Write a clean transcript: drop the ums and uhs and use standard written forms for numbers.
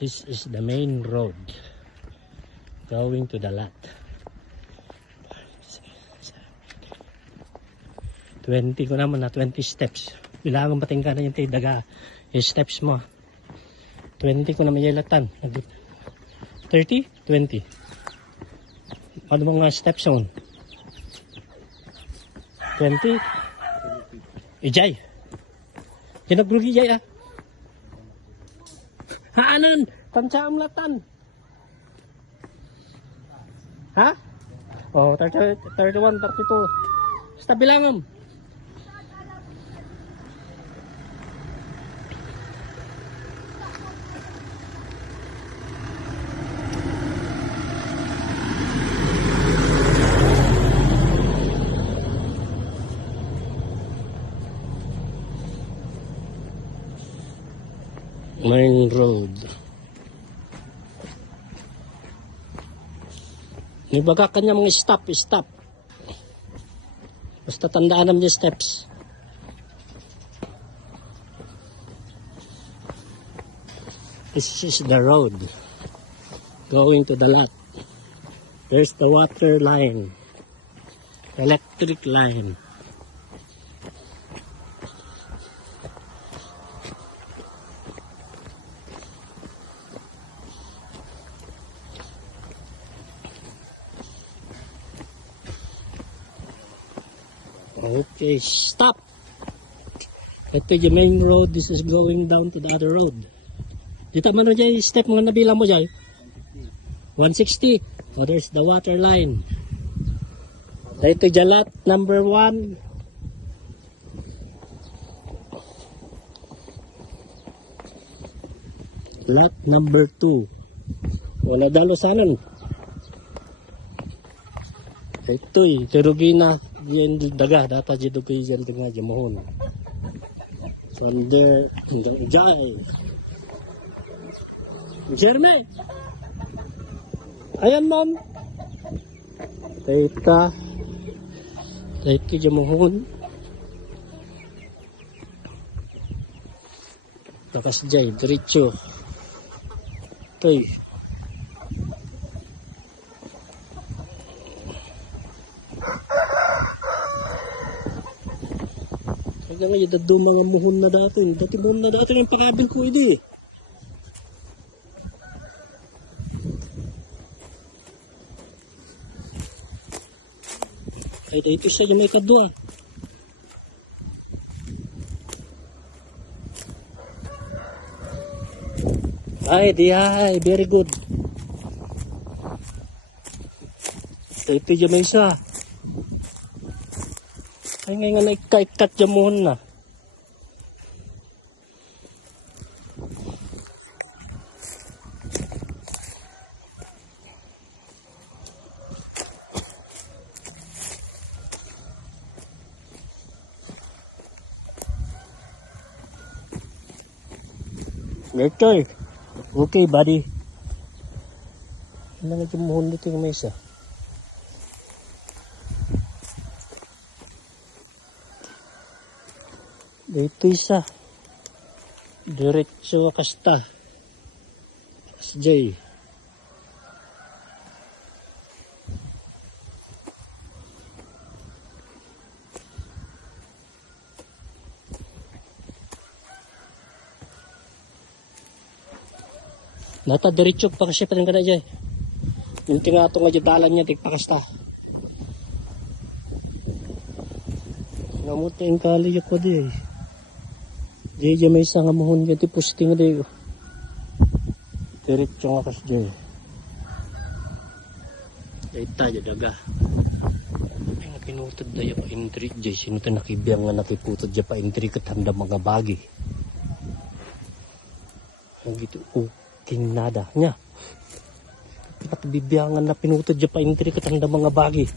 This is the main road going to the lot. 20 ko naman na 20 steps. Bilangan bating ka na yung daga. Yung steps mo. 20 ko naman yung latan. 30? 20. Ano mga steps yun? 20? Ijay. Kinagrugi jay ah. Haanan! Tansya latan. Ha? Oh, 30, 31, 32. Basta bilangam. Main road. May baga kanya mga stop. Basta tandaan naman yung steps. This is the road going to the lot. There's the water line, electric line. Okay, stop. Ito yung main road. This is going down to the other road. Dito man dyan yung step mga nabilang mo dyan. 160. Oh, there's the water line. Ito yung lot number 1. Lot number 2. Wala dalo sanan. Ito yung Terugina. Yan daga data jido kay yan nga jamohon. Sande hanggang jay. Jerme. Ayan mom. Taita jamohon. Takas jay diretso. Toy. Kaya nga yung mga muhon na dati. Dati muhon na dati yung pakabil ko hindi. Ay, ito siya yung may kadwa. Ay, dihay. Very good. Ito yung may isa. Ay nga naikaikat jamuhon na. Okay. Okay, buddy. Ano nga jamuhon dito yung may isa? Dito isa. Diretso kasta. SJ. Nata diretso pa kasi pa rin ka na dyan. Yung tingato nga dalan niya tigpakasta. Namuti ang kali ko di. Diyan may isang amuhon ka tipos tinga di. Diretso nga kasi dyan. Dita dyan daga. Ay nga pinutod na yung pa-intri dyan. Sino ito nakibiyang nga nakiputod dyan pa-intri katanda mga bagi. Ang gitu uking nada. Nya. Nakibibiyangan na pinutod dyan pa-intri katanda mga bagi.